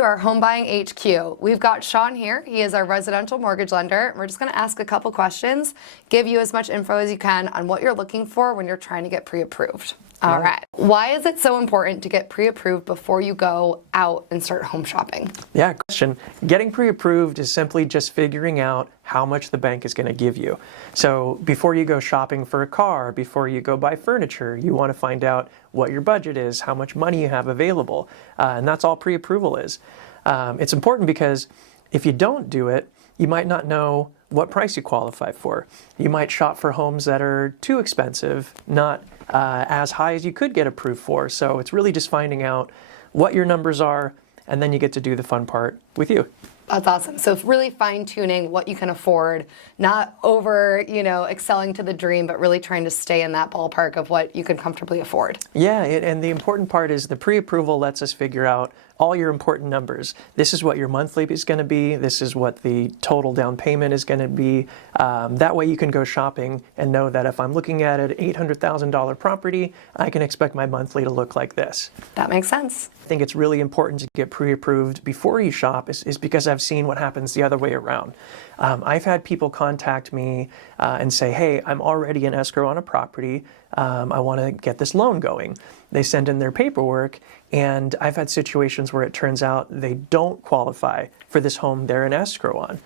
Our home buying HQ. We've got Sean here. He is our residential mortgage lender. We're just going to ask a couple questions, give you as much info as you can on what you're looking for when you're trying to get pre-approved. All right. Why is it so important to get pre-approved before you go out and start home shopping? Yeah, question. Getting pre-approved is simply just figuring out how much the bank is going to give you. So before you go shopping for a car, before you go buy furniture, you want to find out what your budget is, how much money you have available, and that's all pre-approval is. It's important because if you don't do it, you might not know what price you qualify for. You might shop for homes that are too expensive, not as high as you could get approved for. So it's really just finding out what your numbers are, and then you get to do the fun part with you. That's awesome. So really fine-tuning what you can afford, not over, excelling to the dream, but really trying to stay in that ballpark of what you can comfortably afford. Yeah, and the important part is the pre-approval lets us figure out all your important numbers. This is what your monthly is going to be. This is what the total down payment is going to be. That way you can go shopping and know that if I'm looking at an $800,000 property, I can expect my monthly to look like this. That makes sense. I think it's really important to get pre-approved before you shop is because I've seen what happens the other way around. I've had people contact me and say, hey, I'm already in escrow on a property. I want to get this loan going. They send in their paperwork, and I've had situations where it turns out they don't qualify for this home they're in escrow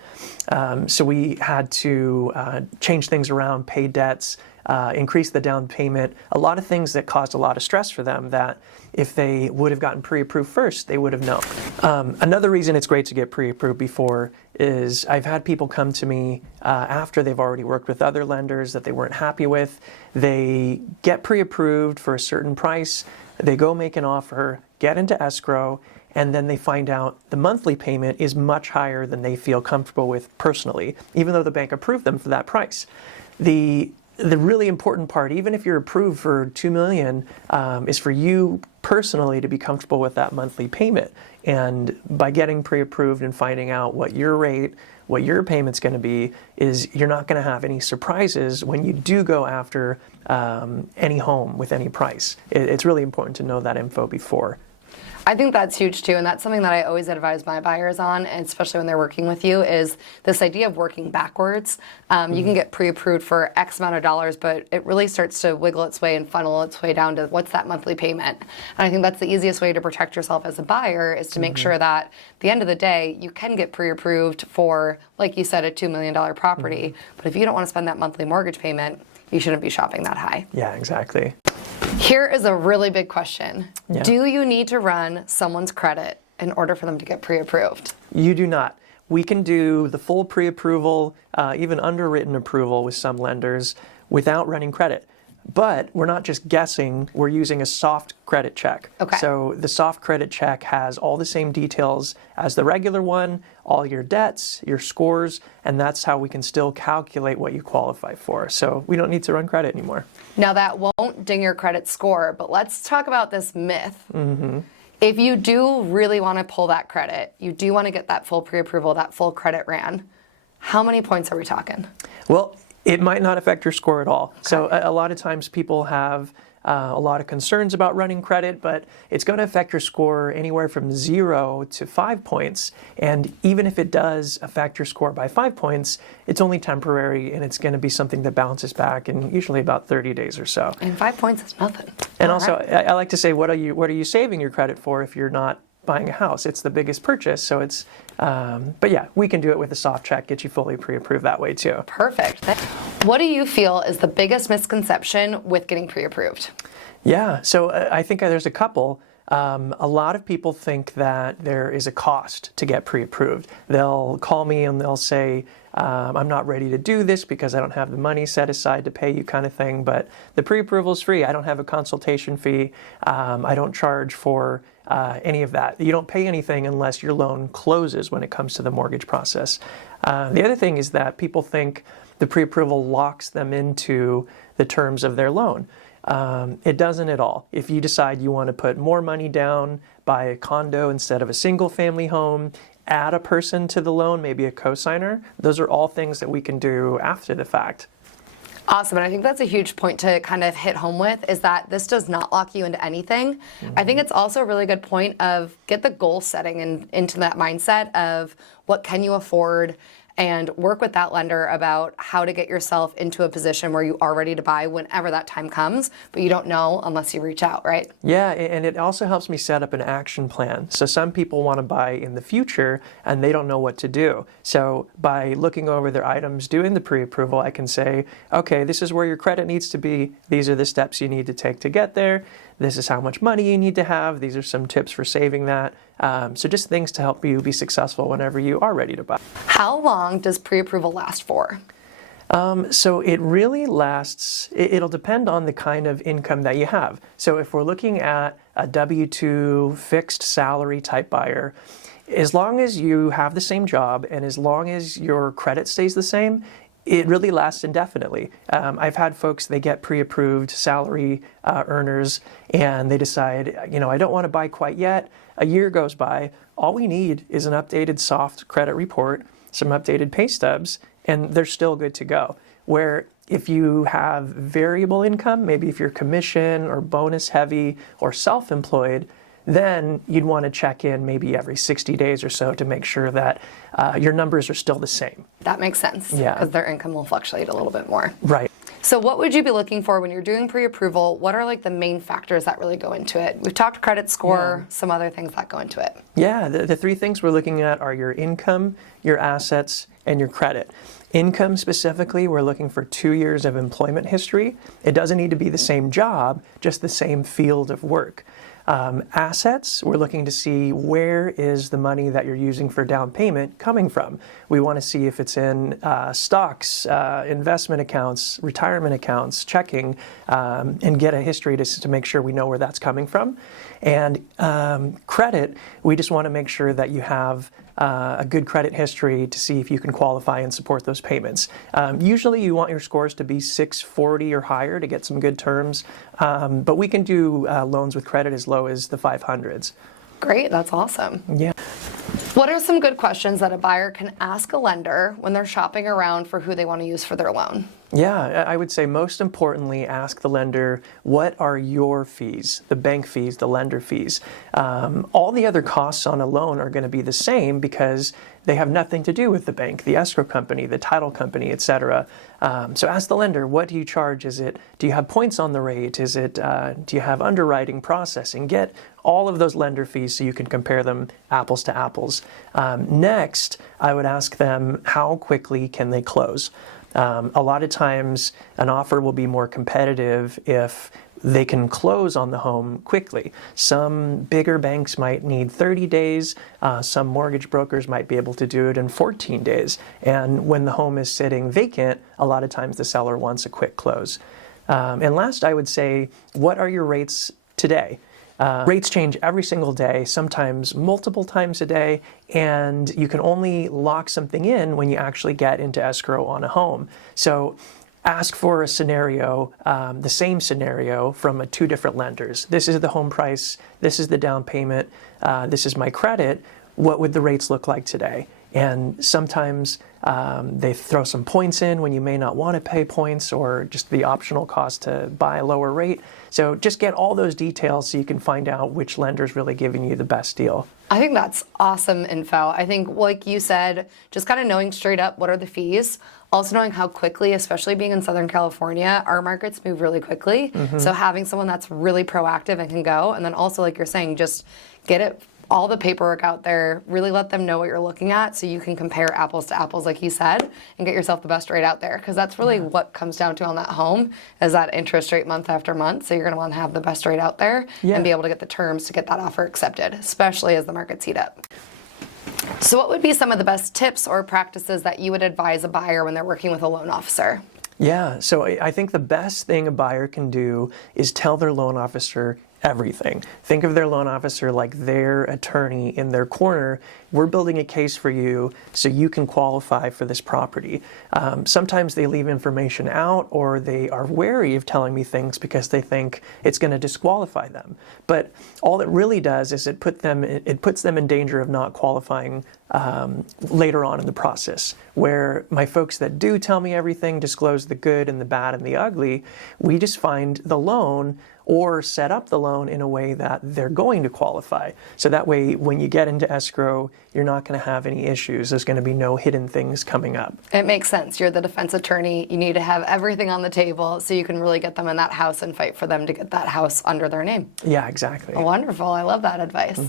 on. So we had to change things around, pay debts, increase the down payment, a lot of things that caused a lot of stress for them that if they would have gotten pre-approved first, they would have known. Another reason it's great to get pre-approved before is I've had people come to me after they've already worked with other lenders that they weren't happy with. They get pre-approved for a certain price, they go make an offer, get into escrow, and then they find out the monthly payment is much higher than they feel comfortable with personally, even though the bank approved them for that price. The really important part, even if you're approved for $2 million, is for you personally to be comfortable with that monthly payment. And by getting pre-approved and finding out what your rate, what your payment's going to be, is you're not going to have any surprises when you do go after any home with any price. It's really important to know that info before. I think that's huge too, and that's something that I always advise my buyers on, and especially when they're working with you, is this idea of working backwards. You can get pre-approved for X amount of dollars, but it really starts to wiggle its way and funnel its way down to what's that monthly payment. And I think that's the easiest way to protect yourself as a buyer, is to make sure that at the end of the day, you can get pre-approved for, like you said, a $2 million property. But if you don't want to spend that monthly mortgage payment, you shouldn't be shopping that high. Yeah, exactly. Here is a really big question. Yeah. Do you need to run someone's credit in order for them to get pre-approved? You do not. We can do the full pre-approval, even underwritten approval with some lenders without running credit. But we're not just guessing, we're using a soft credit check. Okay. So the soft credit check has all the same details as the regular one, all your debts, your scores, and that's how we can still calculate what you qualify for. So we don't need to run credit anymore. Now that won't ding your credit score, but let's talk about this myth. If you do really want to pull that credit, you do want to get that full pre-approval, that full credit ran, how many points are we talking? Well, it might not affect your score at all. Okay. So a lot of times people have a lot of concerns about running credit, but it's going to affect your score anywhere from 0 to 5 points. And even if it does affect your score by 5 points, it's only temporary, and it's going to be something that bounces back in usually about 30 days or so. And 5 points is nothing. And also, I like to say, what are you saving your credit for if you're not buying a house? It's the biggest purchase, so it's, but yeah, we can do it with a soft check, get you fully pre-approved that way too. Perfect. What do you feel is the biggest misconception with getting pre-approved? Yeah, so I think there's a couple. A lot of people think that there is a cost to get pre-approved. They'll call me and they'll say, I'm not ready to do this because I don't have the money set aside to pay you, kind of thing, but the pre-approval is free. I don't have a consultation fee. I don't charge for any of that. You don't pay anything unless your loan closes when it comes to the mortgage process. The other thing is that people think the pre-approval locks them into the terms of their loan. It doesn't at all. If you decide you want to put more money down, buy a condo instead of a single family home, add a person to the loan, maybe a co-signer, those are all things that we can do after the fact. Awesome. And I think that's a huge point to kind of hit home with, is that this does not lock you into anything. I think it's also a really good point of get the goal setting and into that mindset of what can you afford, and work with that lender about how to get yourself into a position where you are ready to buy whenever that time comes, but you don't know unless you reach out, right? Yeah, and it also helps me set up an action plan. So some people want to buy in the future and they don't know what to do. So by looking over their items, doing the pre-approval, I can say, okay, this is where your credit needs to be. These are the steps you need to take to get there. This is how much money you need to have. These are some tips for saving that. So just things to help you be successful whenever you are ready to buy. How long does pre-approval last for? So it really lasts, it'll depend on the kind of income that you have. So if we're looking at a W-2 fixed salary type buyer, as long as you have the same job and as long as your credit stays the same, it really lasts indefinitely. I've had folks, they get pre-approved salary earners and they decide, I don't want to buy quite yet. A year goes by. All we need is an updated soft credit report, some updated pay stubs, and they're still good to go. Where if you have variable income, maybe if you're commission or bonus heavy or self-employed, then you'd want to check in maybe every 60 days or so to make sure that your numbers are still the same. That makes sense. Yeah. Because their income will fluctuate a little bit more. Right. So what would you be looking for when you're doing pre-approval? What are like the main factors that really go into it? We've talked credit score, some other things that go into it. Yeah, the three things we're looking at are your income, your assets, and your credit. Income specifically, we're looking for 2 years of employment history. It doesn't need to be the same job, just the same field of work. Assets, we're looking to see where is the money that you're using for down payment coming from. We want to see if it's in stocks, investment accounts, retirement accounts, checking, and get a history to make sure we know where that's coming from. And credit, we just want to make sure that you have a good credit history to see if you can qualify and support those payments. Usually you want your scores to be 640 or higher to get some good terms, but we can do loans with credit as low as the 500s. Great, that's awesome. Yeah. What are some good questions that a buyer can ask a lender when they're shopping around for who they want to use for their loan? Yeah, I would say most importantly, ask the lender, what are your fees, the bank fees, the lender fees? All the other costs on a loan are going to be the same because they have nothing to do with the bank, the escrow company, the title company, etc. So ask the lender, what do you charge? Do you have points on the rate? Do you have underwriting, processing? Get all of those lender fees so you can compare them apples to apples. Next, I would ask them, how quickly can they close? A lot of times an offer will be more competitive if they can close on the home quickly. Some bigger banks might need 30 days. Some mortgage brokers might be able to do it in 14 days. And when the home is sitting vacant, a lot of times the seller wants a quick close. And last, I would say, what are your rates today? Rates change every single day, sometimes multiple times a day, and you can only lock something in when you actually get into escrow on a home. So ask for a scenario, the same scenario from two different lenders. This is the home price, this is the down payment, this is my credit. What would the rates look like today? And sometimes they throw some points in when you may not want to pay points, or just the optional cost to buy a lower rate. So just get all those details so you can find out which lender is really giving you the best deal. I think that's awesome info. I think, like you said, just kind of knowing straight up what are the fees, also knowing how quickly, especially being in Southern California, our markets move really quickly. So having someone that's really proactive and can go, and then also, like you're saying, just get it all the paperwork out there, really let them know what you're looking at so you can compare apples to apples, like you said, and get yourself the best rate out there. Because that's really what comes down to on that home is that interest rate month after month. So you're going to want to have the best rate out there and be able to get the terms to get that offer accepted, especially as the markets heat up. So what would be some of the best tips or practices that you would advise a buyer when they're working with a loan officer? Yeah, so I think the best thing a buyer can do is tell their loan officer everything. Think of their loan officer like their attorney in their corner. We're building a case for you so you can qualify for this property. Sometimes they leave information out, or they are wary of telling me things because they think it's going to disqualify them. But all it really does is it puts them in danger of not qualifying later on in the process, where my folks that do tell me everything, disclose the good and the bad and the ugly, we just find the loan or set up the loan in a way that they're going to qualify. So that way, when you get into escrow, you're not going to have any issues. There's going to be no hidden things coming up. It makes sense. You're the defense attorney. You need to have everything on the table so you can really get them in that house and fight for them to get that house under their name. Yeah, exactly. Wonderful. I love that advice.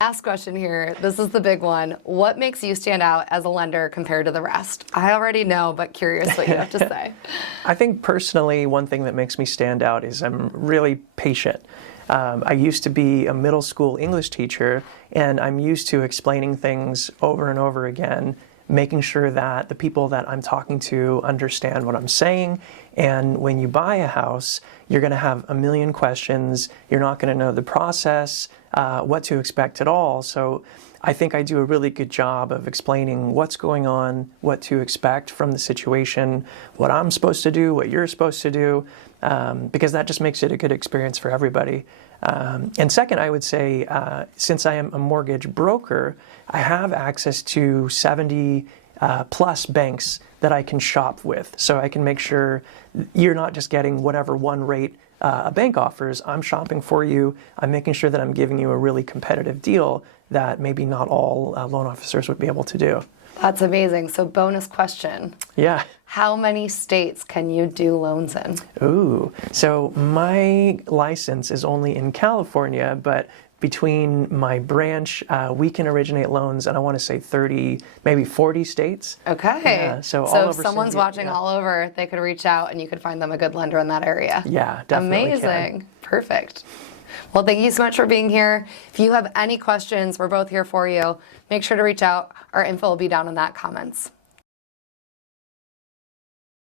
Last question here. This is the big one. What makes you stand out as a lender compared to the rest? I already know, but curious what you have to say. I think personally, one thing that makes me stand out is I'm really patient. I used to be a middle school English teacher, and I'm used to explaining things over and over again, making sure that the people that I'm talking to understand what I'm saying. And when you buy a house, you're going to have a million questions. You're not going to know the process, what to expect at all. So I think I do a really good job of explaining what's going on, what to expect from the situation, what I'm supposed to do, what you're supposed to do, because that just makes it a good experience for everybody. And second, I would say, since I am a mortgage broker, I have access to 70 plus banks that I can shop with. So I can make sure you're not just getting whatever one rate a bank offers. I'm shopping for you. I'm making sure that I'm giving you a really competitive deal that maybe not all loan officers would be able to do. That's amazing. So bonus question. Yeah. How many states can you do loans in? Ooh, so my license is only in California, but between my branch, we can originate loans, and I want to say 30, maybe 40 states. Okay. Yeah, so all if over someone's San Diego, watching yeah. all over, they could reach out and you could find them a good lender in that area. Yeah, definitely Amazing. Perfect. Well, thank you so much for being here. If you have any questions, we're both here for you. Make sure to reach out. Our info will be down in that comments.